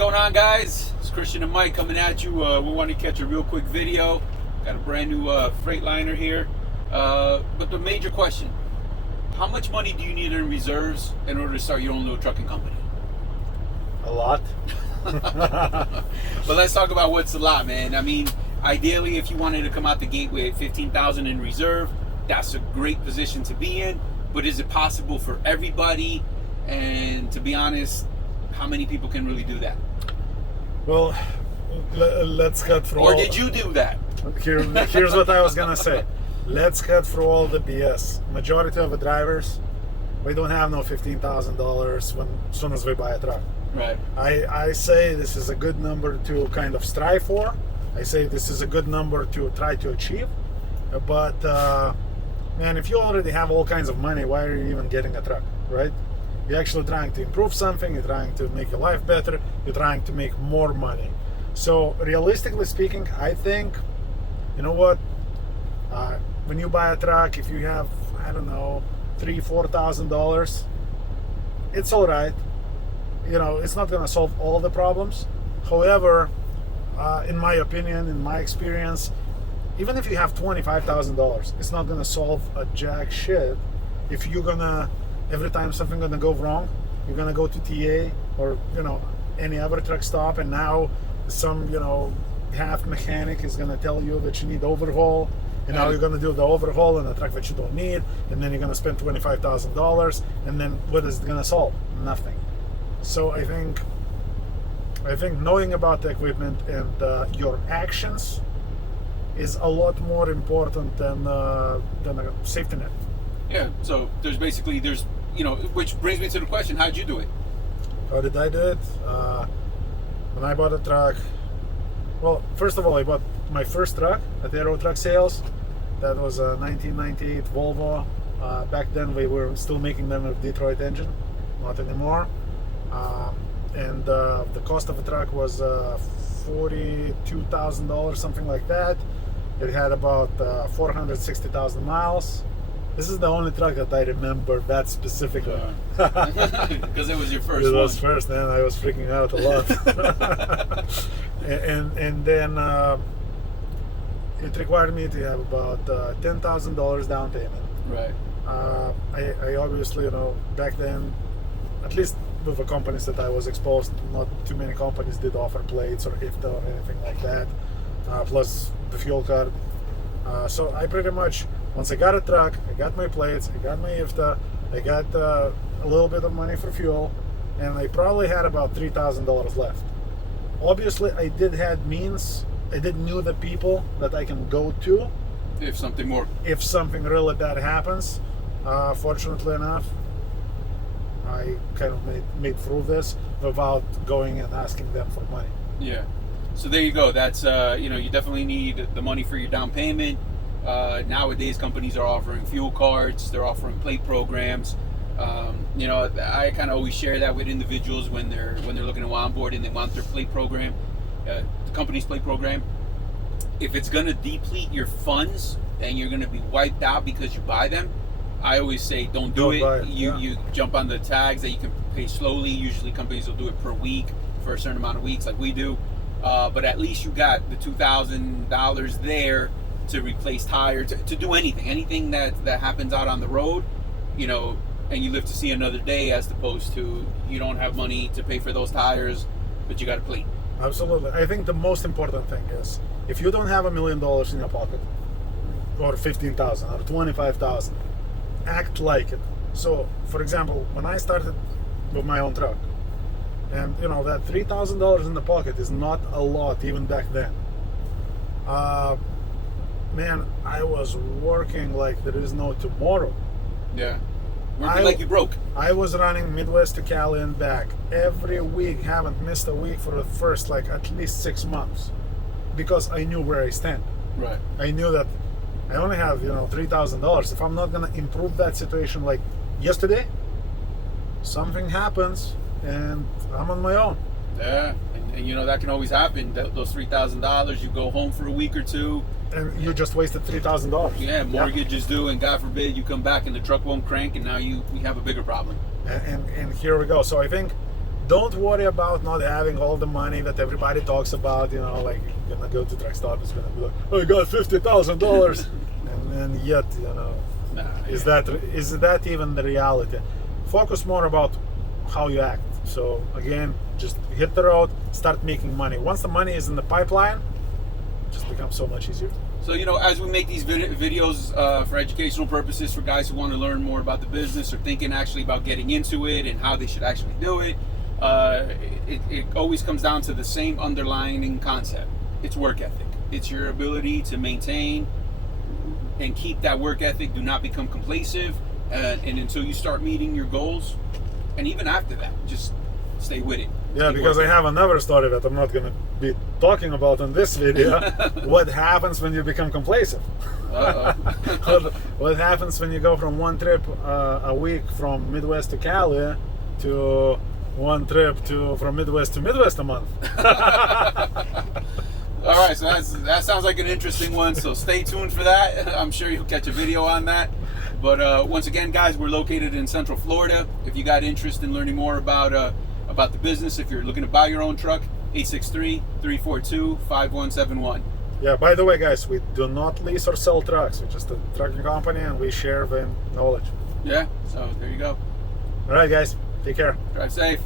going on, guys? It's Christian and Mike coming at you. We want to catch a real quick video. Got a brand new Freightliner here. But the major question, how much money do you need in reserves in order to start your own little trucking company? A lot. But let's talk about what's a lot, man. I mean, ideally, if you wanted to come out the gate with $15,000 in reserve, that's a great position to be in. But is it possible for everybody? And to be honest, how many people can really do that? Well, let's cut through. Or did you do that? Here's what I was gonna say. Let's cut through all the BS. Majority of the drivers, we don't have no $15,000 as soon as we buy a truck. Right. I say this is a good number to kind of strive for. I say this is a good number to try to achieve. But man, if you already have all kinds of money, why are you even getting a truck, right? You're actually trying to improve something, you're trying to make your life better, you're trying to make more money. So realistically speaking, I think, you know what, when you buy a truck, if you have, I don't know, $3,000-$4,000, it's all right. You know, it's not going to solve all the problems. However, in my opinion, in my experience, even if you have $25,000, it's not going to solve a jack shit if you're going to, every time something going to go wrong, you're going to go to TA or, you know, any other truck stop, and now some, you know, half mechanic is going to tell you that you need overhaul, and now you're going to do the overhaul in a truck that you don't need, and then you're going to spend $25,000, and then what is it going to solve? Nothing. So I think knowing about the equipment and your actions is a lot more important than a safety net. Yeah, so there's you know, which brings me to the question, how'd you do it? How did I do it? When I bought a truck, well, first of all, I bought my first truck at Aero Truck Sales. That was a 1998 Volvo. Back then we were still making them with Detroit engine, not anymore. And the cost of the truck was $42,000, something like that. It had about 460,000 miles. This is the only truck that I remember that specifically. Because it was your first one. It one. was first, and I was freaking out a lot. and then it required me to have about $10,000 down payment. Right. I obviously, you know, back then, at least with the companies that I was exposed, not too many companies did offer plates or IFTA or anything like that, plus the fuel card. So I pretty much, once I got a truck, I got my plates, I got my IFTA, I got a little bit of money for fuel, and I probably had about $3,000 left. Obviously, I did have means, I did knew the people that I can go to if something really bad happens. Fortunately enough, I kind of made through this without going and asking them for money. Yeah. So there you go. That's you know, you definitely need the money for your down payment. Nowadays, companies are offering fuel cards. They're offering plate programs. You know, I kind of always share that with individuals when they're looking to onboard and they want their plate program, the company's plate program. If it's going to deplete your funds and you're going to be wiped out because you buy them, I always say don't do it. You jump on the tags that you can pay slowly. Usually companies will do it per week for a certain amount of weeks like we do. But at least you got the $2,000 there to replace tires, to do anything that happens out on the road, you know, and you live to see another day, as opposed to you don't have money to pay for those tires, but you got a plate. Absolutely. I think the most important thing is, if you don't have $1 million in your pocket, or 15,000 or 25,000, act like it. So, for example, when I started with my own truck, and you know, that $3,000 in the pocket is not a lot even back then. Man, I was working like there is no tomorrow. Yeah. Working like you broke. I was running Midwest to Cali and back every week, haven't missed a week for the first like at least 6 months, because I knew where I stand. Right. I knew that I only have, you know, $3,000. If I'm not gonna improve that situation like yesterday, something happens and I'm on my own. Yeah, and you know, that can always happen. Those $3,000, you go home for a week or two, and you just wasted $3,000. Yeah, mortgage is due, and God forbid you come back and the truck won't crank, and now we have a bigger problem. And here we go. So I think don't worry about not having all the money that everybody talks about. You know, like you're gonna go to truck stop, it's gonna be like, I got $50,000, and yet, you know, is that even the reality? Focus more about how you act. So again, just hit the road, start making money. Once the money is in the pipeline, it just becomes so much easier. So, you know, as we make these videos for educational purposes for guys who want to learn more about the business or thinking actually about getting into it and how they should actually do it, it always comes down to the same underlying concept. It's work ethic. It's your ability to maintain and keep that work ethic. Do not become complacent, and until you start meeting your goals, and even after that, just stay with it. Yeah, because I have another story that I'm not going to be talking about in this video. What happens when you become complacent? What happens when you go from one trip a week from Midwest to Cali to one trip from Midwest to Midwest a month? All right, so that sounds like an interesting one. So stay tuned for that. I'm sure you'll catch a video on that. But once again, guys, we're located in Central Florida. If you got interest in learning more about the business, if you're looking to buy your own truck, 863-342-5171. Yeah, by the way, guys, we do not lease or sell trucks. We're just a trucking company, and we share the knowledge. Yeah, so there you go. All right, guys, take care. Drive safe.